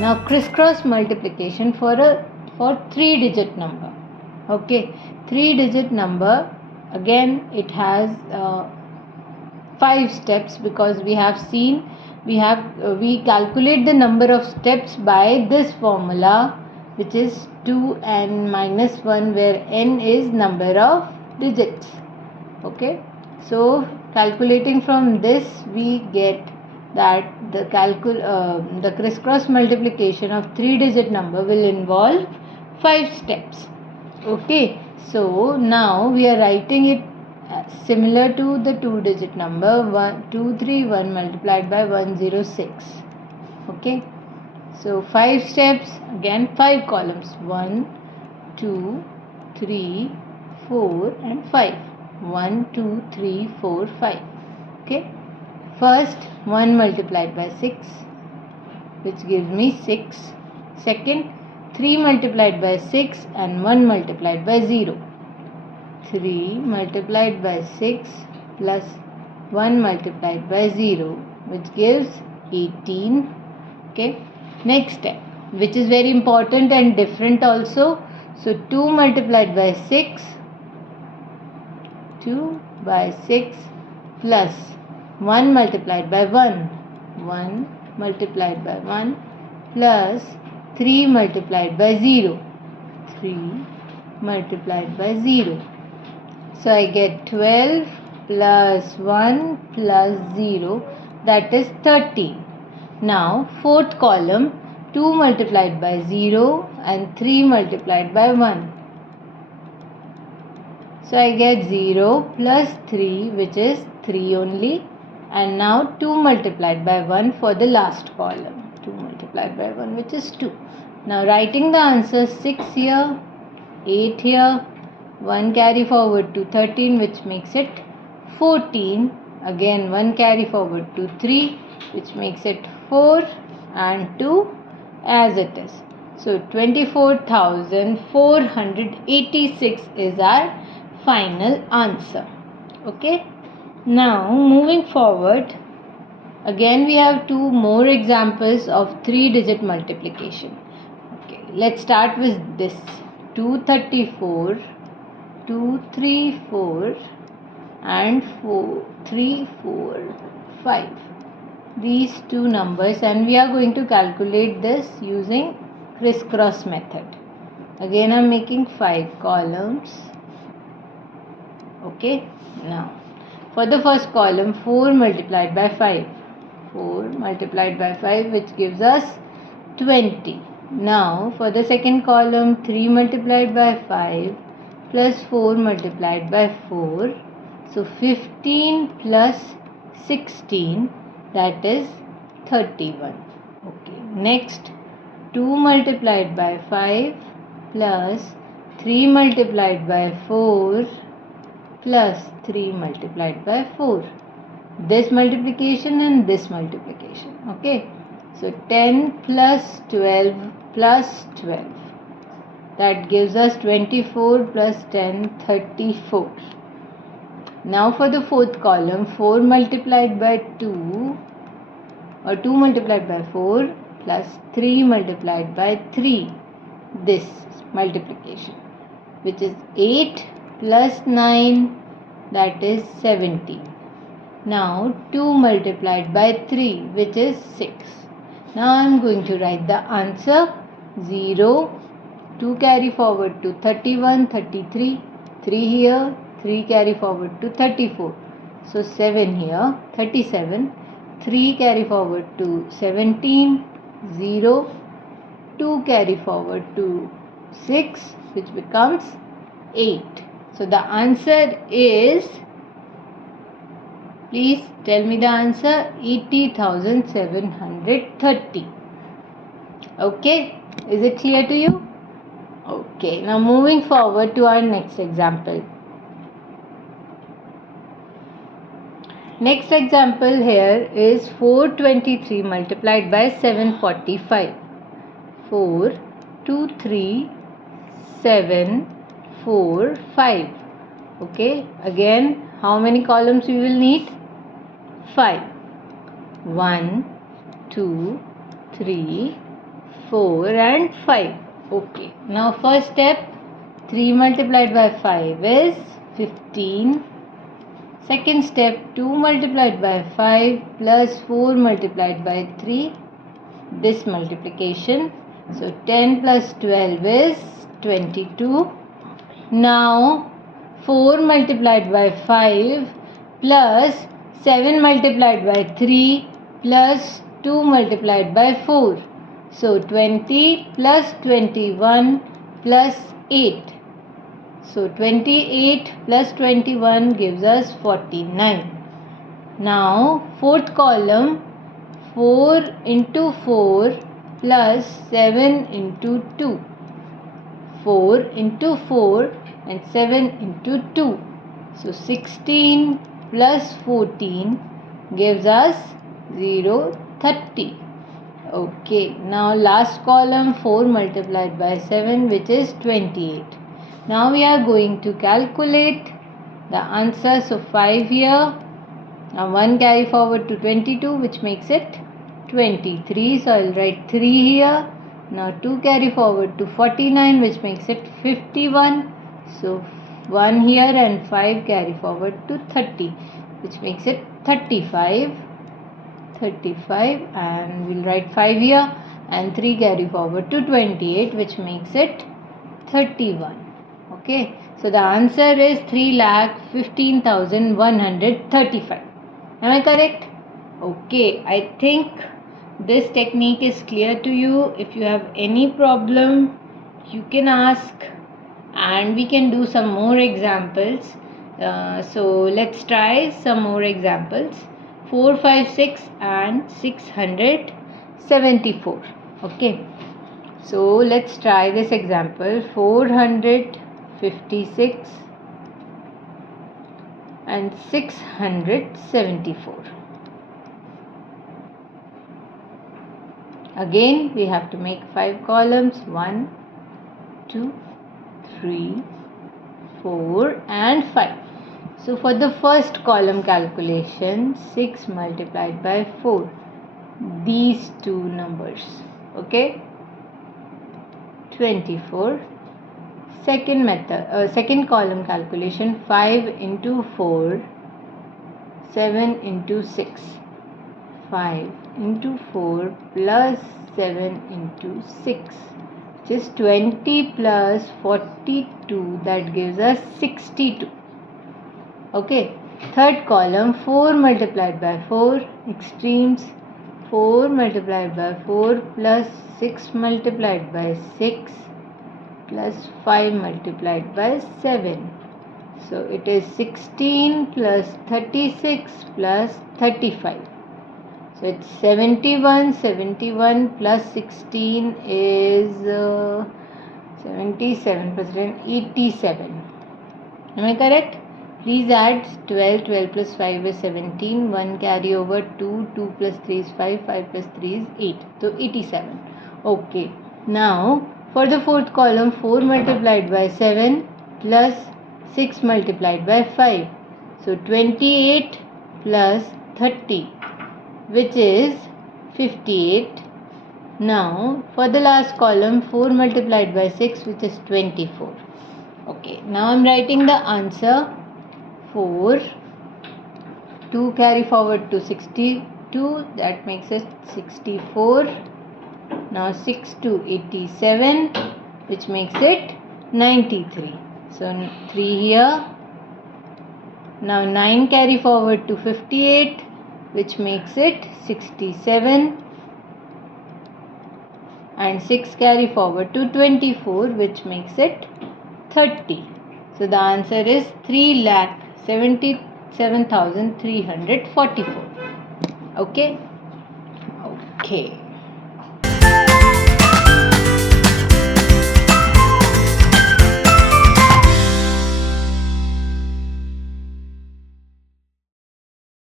Now crisscross multiplication for 3-digit number. Okay, 3-digit number, again it has 5 steps, because we calculate the number of steps by this formula, which is 2n minus 1, where n is number of digits. Okay, so calculating from this, we get that the crisscross multiplication of 3-digit number will involve 5 steps. Okay, so now we are writing it similar to the 2-digit number 231 multiplied by 106. Okay, so 5 steps, again 5 columns, 1 2 3 4 and 5. 1 2 3 4 5. Okay, first 1 multiplied by 6, which gives me 6. Second, 3 multiplied by 6 and 1 multiplied by 0. 3 multiplied by 6 plus 1 multiplied by 0, which gives 18. Okay, next step, which is very important and different also. So 2 multiplied by 6, 2 by 6 plus 1 multiplied by 1, 1 multiplied by 1 plus 3 multiplied by 0, 3 multiplied by 0. So I get 12 plus 1 plus 0, that is 13. Now fourth column, 2 multiplied by 0 and 3 multiplied by 1. So I get 0 plus 3, which is 3 only, and now 2 multiplied by 1 for the last column, 2 multiplied by 1, which is 2. Now writing the answer, 6 here, 8 here, 1 carry forward to 13, which makes it 14. Again 1 carry forward to 3, which makes it 4, and 2 as it is. So 24,486 is our final answer. Okay, now moving forward, again we have 2 more examples of 3-digit multiplication. Okay, let's start with this. 234, 234 and 345, these 2 numbers, and we are going to calculate this using crisscross method. Again I am making 5 columns. Okay, now for the first column, 4 multiplied by 5, 4 multiplied by 5, which gives us 20. Now for the second column, 3 multiplied by 5 plus 4 multiplied by 4, so 15 plus 16, that is 31. Okay, next 2 multiplied by 5 plus 3 multiplied by 4 plus 3 multiplied by 4. This multiplication and this multiplication. Okay, so 10 plus 12 plus 12, that gives us 24 plus 10, 34. Now for the fourth column, 4 multiplied by 2 or 2 multiplied by 4 plus 3 multiplied by 3, this multiplication, which is 8 plus 9, that is 17. Now 2 multiplied by 3, which is 6. Now I am going to write the answer. 0, 2 carry forward to 31, 33, 3 here, 3 carry forward to 34, so 7 here, 37, 3 carry forward to 17, 0, 2 carry forward to 6, which becomes 8. So the answer is, please tell me the answer, 80,730. Okay, is it clear to you? Okay, now moving forward to our next example. Next example here is 423 multiplied by 745. 4, 2, 3, 7, 4, 5. Okay, again how many columns we will need? 5. 1, 2, 3, 4 and 5. Okay, now first step, 3 multiplied by 5 is 15. Second step, 2 multiplied by 5 plus 4 multiplied by 3, this multiplication. So 10 plus 12 is 22. Now 4 multiplied by 5 plus 7 multiplied by 3 plus 2 multiplied by 4. So 20 plus 21 plus 8. So 28 plus 21 gives us 49. Now fourth column, 4 into 4 plus 7 into 2. 4 into 4 and 7 into 2. So 16 plus 14 gives us 30. Okay, now last column, 4 multiplied by 7, which is 28. Now we are going to calculate the answer. So 5 here. Now 1 carry forward to 22, which makes it 23. So I will write 3 here. Now 2 carry forward to 49, which makes it 51. So 1 here and 5 carry forward to 30, which makes it 35. And we'll write 5 here and 3 carry forward to 28, which makes it 31. Okay, so the answer is 3,15,135. Am I correct? Okay, I think this technique is clear to you. If you have any problem, you can ask and we can do some more examples. So let's try some more examples. 456 and 674. Okay, so let's try this example. 456 and 674. Again we have to make 5 columns. 1, 2, 3, 4 and 5. So for the first column calculation, 6 multiplied by 4, these two numbers. Okay, 24. Second method, second column calculation, 5 into 4, 7 into 6. 5 into 4 plus 7 into 6, which is 20 plus 42, that gives us 62. Okay, third column, 4 multiplied by 4, extremes, 4 multiplied by 4 plus 6 multiplied by 6 plus 5 multiplied by 7. So it is 16 plus 36 plus 35. So it's 71. 71 plus 16 is 77 plus 10, 87. Am I correct? Please add 12. 12 plus 5 is 17. 1 carry over 2. 2 plus 3 is 5. 5 plus 3 is 8. So 87. Okay. Now for the fourth column, 4 multiplied by 7 plus 6 multiplied by 5. So 28 plus 30, which is 58. Now for the last column, 4 multiplied by 6, which is 24. Okay, now I am writing the answer. 4, 2 carry forward to 62, that makes it 64. Now 6 to 87, which makes it 93. So 3 here. Now 9 carry forward to 58, which makes it 67. And 6 carry forward to 24, which makes it 30. So the answer is 3,77,344. Okay.